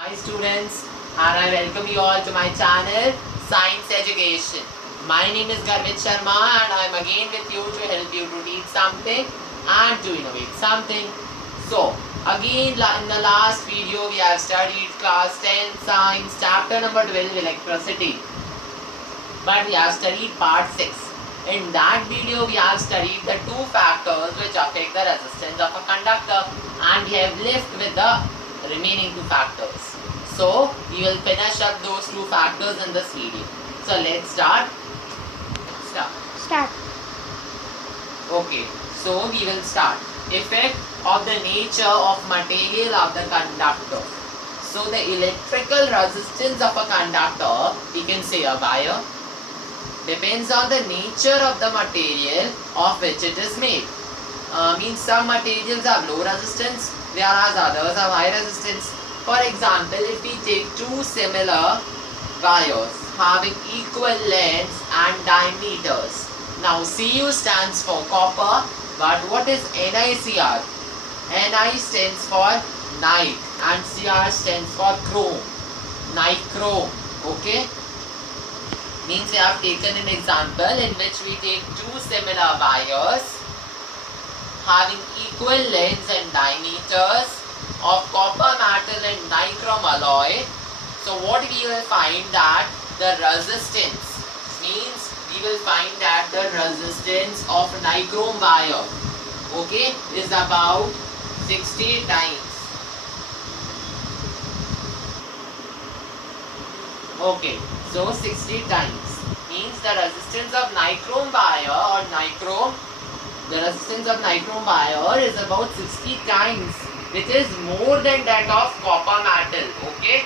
Hi students, and I welcome you all to my channel Science Education. My name is Garvit Sharma and I am again with you to help you to teach something and to innovate something. So again in the last video we have studied class 10 science chapter number 12 electricity, but we have studied part 6. In that video we have studied the two factors which affect the resistance of a conductor, and we have left with the remaining two factors. So we will finish up those two factors in this video. So let's start. Start. Okay, so we will start. Effect of the nature of material of the conductor. So the electrical resistance of a conductor, we can say a wire, depends on the nature of the material of which it is made. Means some materials have low resistance, whereas others have high resistance. For example, if we take two similar wires having equal lengths and diameters. Now Cu stands for copper, but what is NiCr? Ni stands for night and Cr stands for chrome. Nichrome. Okay? Means we have taken an example in which we take two similar wires having equal lengths and diameters of copper metal and nichrome alloy. So what we will find that the resistance, means we will find that the resistance of nichrome wire, okay, is about 60 times. Okay, so 60 times means the resistance of nichrome wire or nichrome, the resistance of nichrome wire is about 60 times, which is more than that of copper metal. Okay,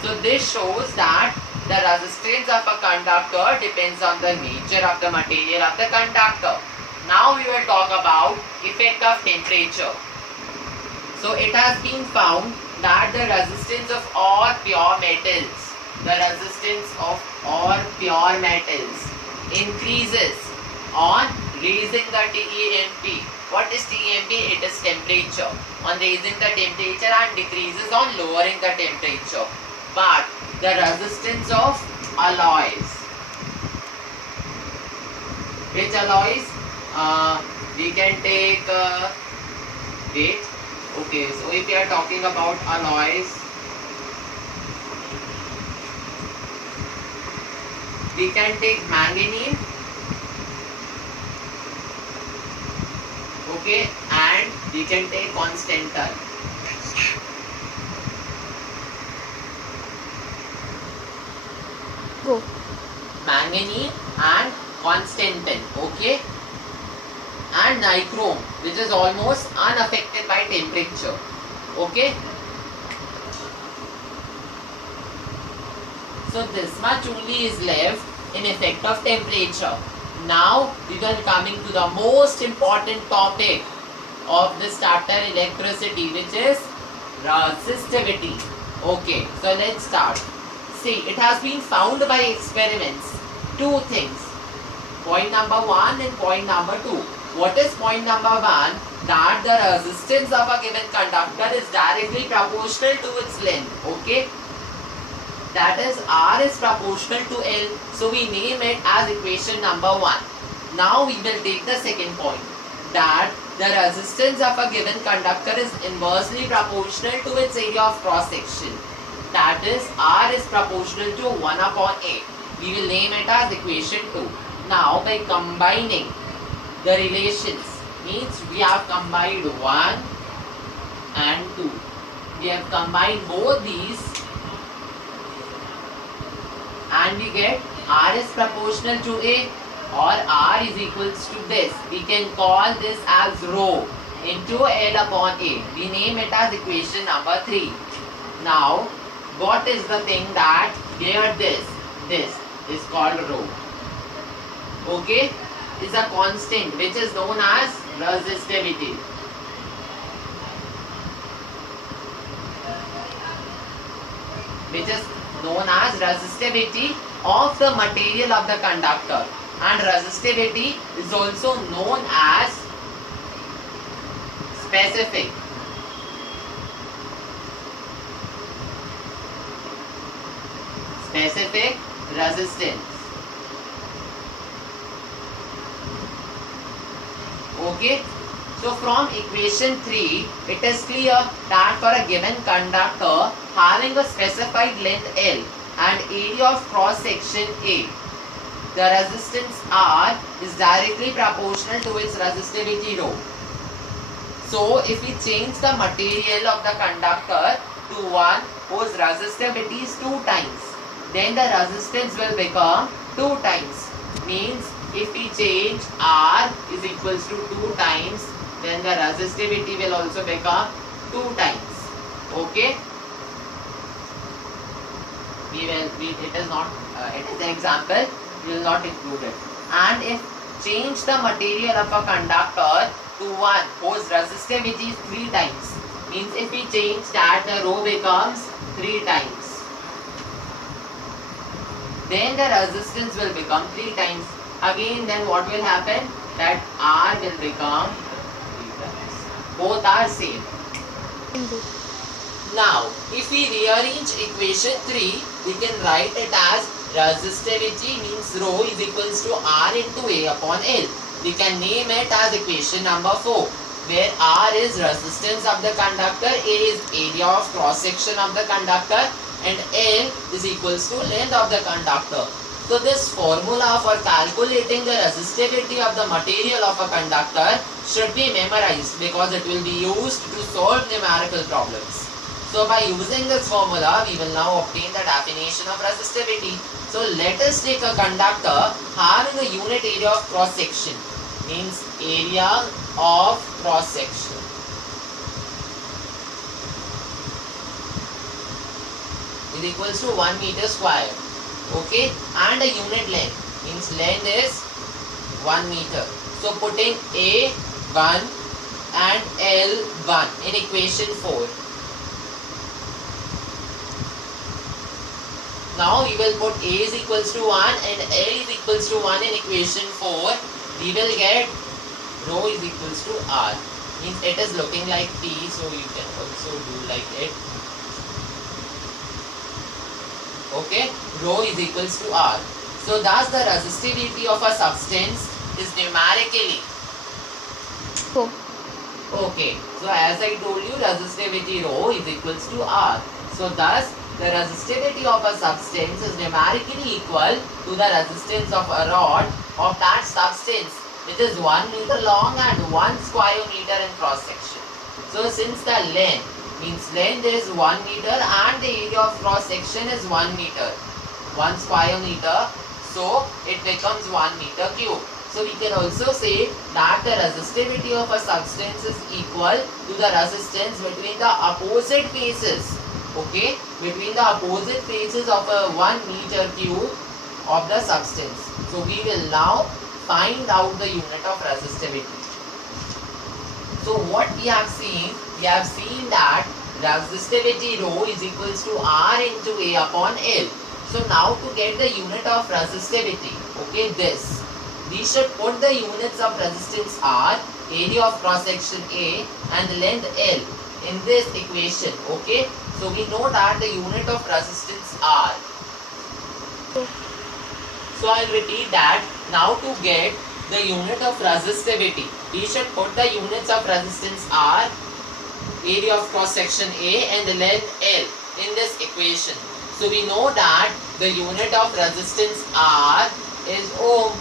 so this shows that the resistance of a conductor depends on the nature of the material of the conductor. Now we will talk about effect of temperature. So it has been found that the resistance of all pure metals, the resistance of all pure metals increases on raising the TEMP. What is TEMP? It is temperature. On raising the temperature, and decreases on lowering the temperature. But the resistance of alloys, which alloys? We can take wait. Okay, so if we are talking about alloys, we can take manganese, okay, and we can take constantan. Go. Manganese and constantan, okay, and nichrome, which is almost unaffected by temperature. Okay, so this much only is left in effect of temperature. Now we will coming to the most important topic of this chapter, electricity, which is resistivity. Okay, so let's start. See, it has been found by experiments two things, point number 1 and point number 2. What is point number 1? That the resistance of a given conductor is directly proportional to its length. Okay, that is R is proportional to L, so we name it as equation number 1. Now we will take the second point, that the resistance of a given conductor is inversely proportional to its area of cross section. That is R is proportional to 1 upon A. We will name it as equation 2. Now by combining the relations, means we have combined 1 and 2. We have combined both these and we get R is proportional to A, or R is equals to this. We can call this as rho into L upon A. We name it as equation number 3. Now what is the thing that here this is called rho. Okay, is a constant which is known as resistivity. Which is known as resistivity of the material of the conductor, and resistivity is also known as specific specific resistance. Okay. So from equation 3, it is clear that for a given conductor having a specified length L and area of cross section A, the resistance R is directly proportional to its resistivity rho. So if we change the material of the conductor to one whose resistivity is 2 times, then the resistance will become 2 times. Means if we change R is equals to 2 times, then the resistivity will also become 2 times. Okay. It is not, it is an example, we will not include it. And if change the material of a conductor to one whose resistivity is 3 times, means if we change that, the rho becomes 3 times. Then the resistance will become 3 times. Again, then what will happen? That R will become 3 times. Both are same. Now, if we rearrange equation 3, we can write it as resistivity means rho is equals to R into A upon L. We can name it as equation number 4, where R is resistance of the conductor, A is area of cross section of the conductor, and L is equals to length of the conductor. So this formula for calculating the resistivity of the material of a conductor should be memorized because it will be used to solve numerical problems. So by using this formula, we will now obtain the definition of resistivity. So let us take a conductor having a unit area of cross section, means area of cross section. Is equals to 1 meter square. Okay, and a unit length, means length is 1 meter. So putting A1 and L1 in equation 4. Now we will put A is equals to 1 and L is equals to 1 in equation 4. We will get rho is equals to R. Means it is looking like P, so you can also do like it. Okay, rho is equals to R. So thus the resistivity of a substance is numerically. Okay, so as I told you, resistivity rho is equals to R. So thus the resistivity of a substance is numerically equal to the resistance of a rod of that substance, which is 1 meter long and 1 square meter in cross section. So since the length means length is 1 meter and the area of cross section is 1 meter, 1 square meter, so it becomes 1 meter cube. So we can also say that the resistivity of a substance is equal to the resistance between the opposite faces. Okay, between the opposite faces of a 1 meter cube of the substance. So we will now find out the unit of resistivity. So what we have seen that resistivity rho is equals to R into A upon L. So now to get the unit of resistivity, okay, we should put the units of resistance R, area of cross section A, and length L in this equation. Okay, so we know that the unit of resistance R. So I'll repeat that. Now to get the unit of resistivity, we should put the units of resistance R, area of cross section A, and the length L in this equation. So we know that the unit of resistance R is ohm.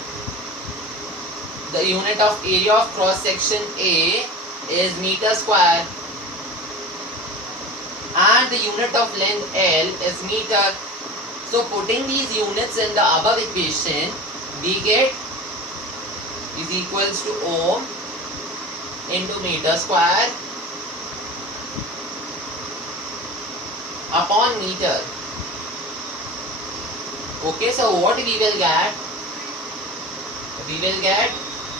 The unit of area of cross section A is meter square. And the unit of length L is meter. So putting these units in the above equation, we get is equals to ohm into meter square upon meter. Okay, so what we will get? We will get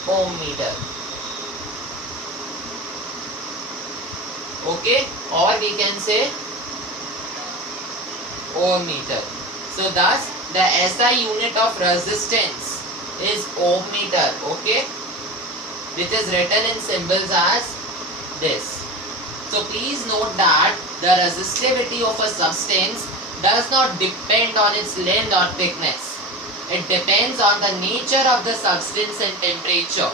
ohm meter. Okay, or we can say ohm meter. So thus the SI unit of resistance is ohm meter. Okay, which is written in symbols as this. So please note that the resistivity of a substance does not depend on its length or thickness. It depends on the nature of the substance and temperature.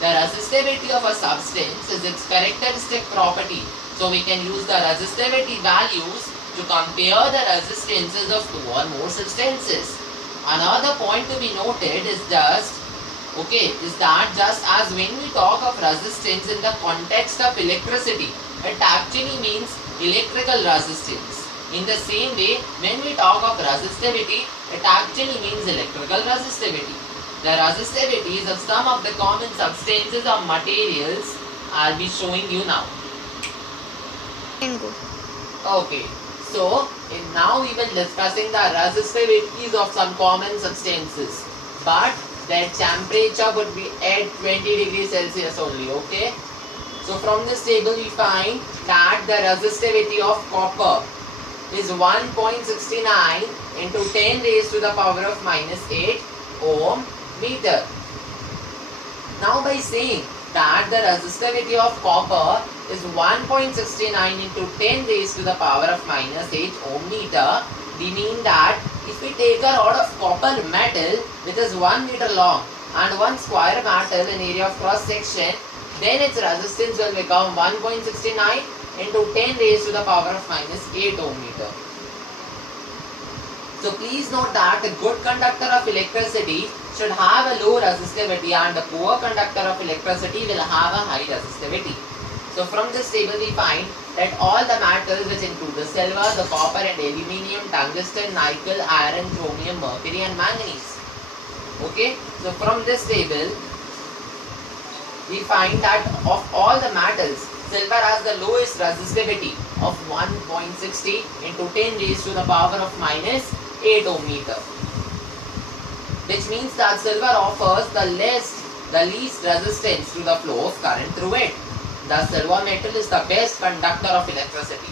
The resistivity of a substance is its characteristic property. So we can use the resistivity values to compare the resistances of two or more substances. Another point to be noted is that just as when we talk of resistance in the context of electricity, it actually means electrical resistance. In the same way, when we talk of resistivity, it actually means electrical resistivity. The resistivities of some of the common substances or materials I'll be showing you now. Okay, so now we will discussing the resistivities of some common substances, but their temperature would be at 20 degrees Celsius only. Okay, so from this table we find that the resistivity of copper is 1.69 into 10 raised to the power of minus 8 ohm meter. Now by saying that the resistivity of copper is 1.69 into 10 raised to the power of minus 8 ohm meter, we mean that if we take a rod of copper metal which is 1 meter long and 1 square metal in area of cross section, then its resistance will become 1.69 into 10 raised to the power of minus 8 ohm meter. So please note that a good conductor of electricity should have a low resistivity and a poor conductor of electricity will have a high resistivity. So from this table we find that all the metals which include the silver, the copper and aluminium, tungsten, nickel, iron, chromium, mercury and manganese. Okay, so from this table we find that of all the metals, silver has the lowest resistivity of 1.60 into 10 raised to the power of minus 8 ohm meter, which means that silver offers the least resistance to the flow of current through it. The silver metal is the best conductor of electricity.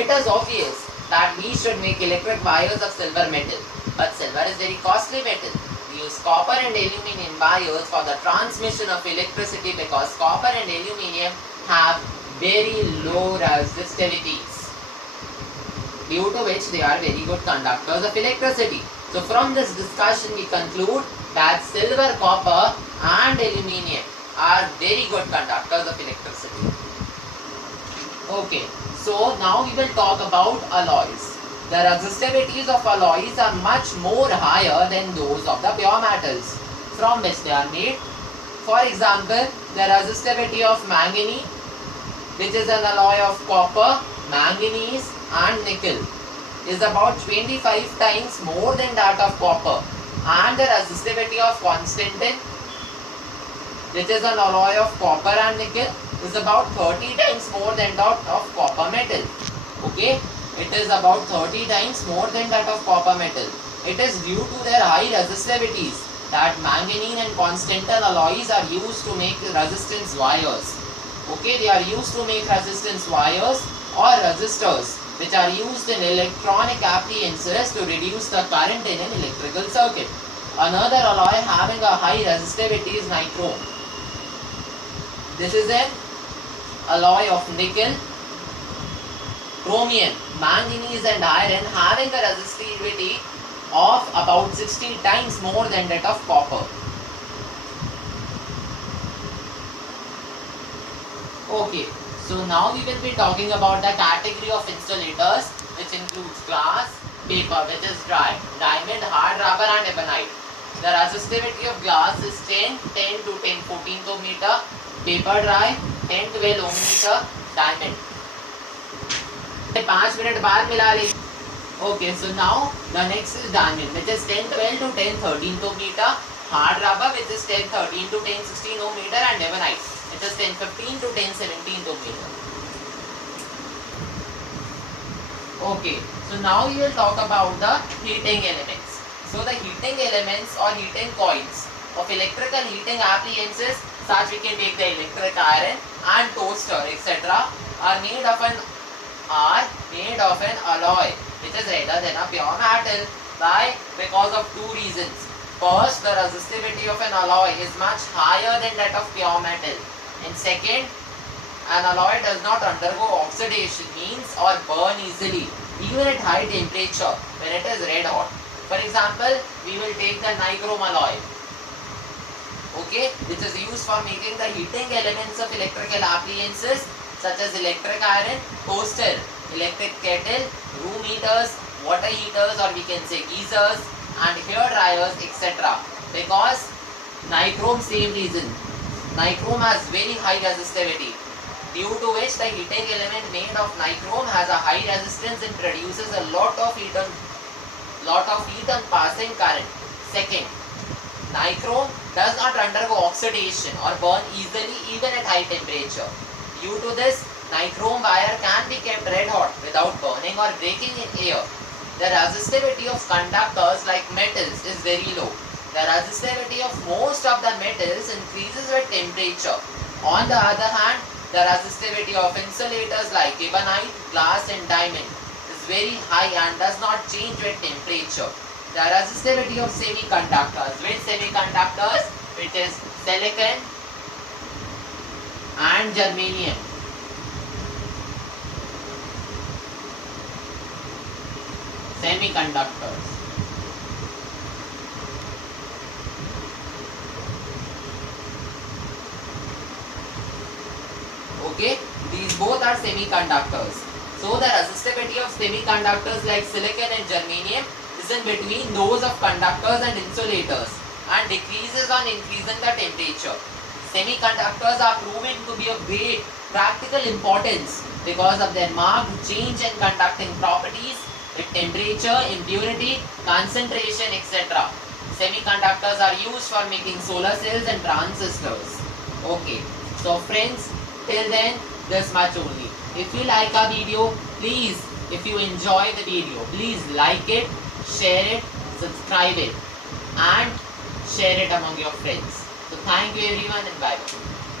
It is obvious that we should make electric wires of silver metal, but silver is very costly metal. We use copper and aluminium wires for the transmission of electricity because copper and aluminium have very low resistivities, due to which they are very good conductors of electricity. So from this discussion we conclude that silver, copper and aluminium are very good conductors of electricity. Okay, so now we will talk about alloys. The resistivities of alloys are much more higher than those of the pure metals from which they are made. For example, the resistivity of manganese, which is an alloy of copper, manganese and nickel, is about 25 times more than that of copper, and the resistivity of constantan, which is an alloy of copper and nickel, is about 30 times more than that of copper metal. Okay, it is about 30 times more than that of copper metal. It is due to their high resistivities that manganese and constantan alloys are used to make resistance wires. Okay, they are used to make resistance wires or resistors, which are used in electronic appliances to reduce the current in an electrical circuit. Another alloy having a high resistivity is nichrome. This is an alloy of nickel, chromium, manganese and iron having a resistivity of about 60 times more than that of copper. Okay, so now we will be talking about the category of insulators, which includes glass, paper which is dry, diamond, hard rubber and ebonite. The resistivity of glass is 10 to 10, 14 ohm meter, paper dry 10, 12 ohm meter, diamond. 5 minute बाद मिला ले. Okay, so now the next is diamond, which is 10, 12 to 10, 13 ohm meter, hard rubber which is 10, 13 to 10, 16 ohm meter and ebonite, which is 10, 15 to 10, 17 ohm meter. Okay, so now we will talk about the heating elements. So the heating elements or heating coils of electrical heating appliances, such we can take the electric iron and toaster etc. are made of an alloy which is rather than a pure metal. Why? Because of two reasons. First, the resistivity of an alloy is much higher than that of pure metal. And second, an alloy does not undergo oxidation, means or burn easily. even at high temperature when it is red hot. For example, we will take the nichrome alloy, okay, which is used for making the heating elements of electrical appliances such as electric iron, toaster, electric kettle, room heaters, water heaters, or we can say geysers, and hair dryers, etc. Because nichrome, same reason, nichrome has very high resistivity, due to which the heating element made of nichrome has a high resistance and produces a lot of heat on passing current. Second, nichrome does not undergo oxidation or burn easily even at high temperature. Due to this, nichrome wire can be kept red hot without burning or breaking in air. The resistivity of conductors like metals is very low. The resistivity of most of the metals increases with temperature. On the other hand, the resistivity of insulators like ebonite, glass and diamond is very high and does not change with temperature. The resistivity of semiconductors, which semiconductors, which is silicon and germanium. Semiconductors. Okay, these both are semiconductors. So the resistivity of semiconductors like silicon and germanium is in between those of conductors and insulators and decreases on increasing the temperature. Semiconductors are proven to be of great practical importance because of their marked change in conducting properties with temperature, impurity, concentration, etc. Semiconductors are used for making solar cells and transistors. Okay, so friends, till then, this much only. If you like our video, please, if you enjoy the video, please like it, share it, subscribe it, and share it among your friends. So thank you everyone and bye bye.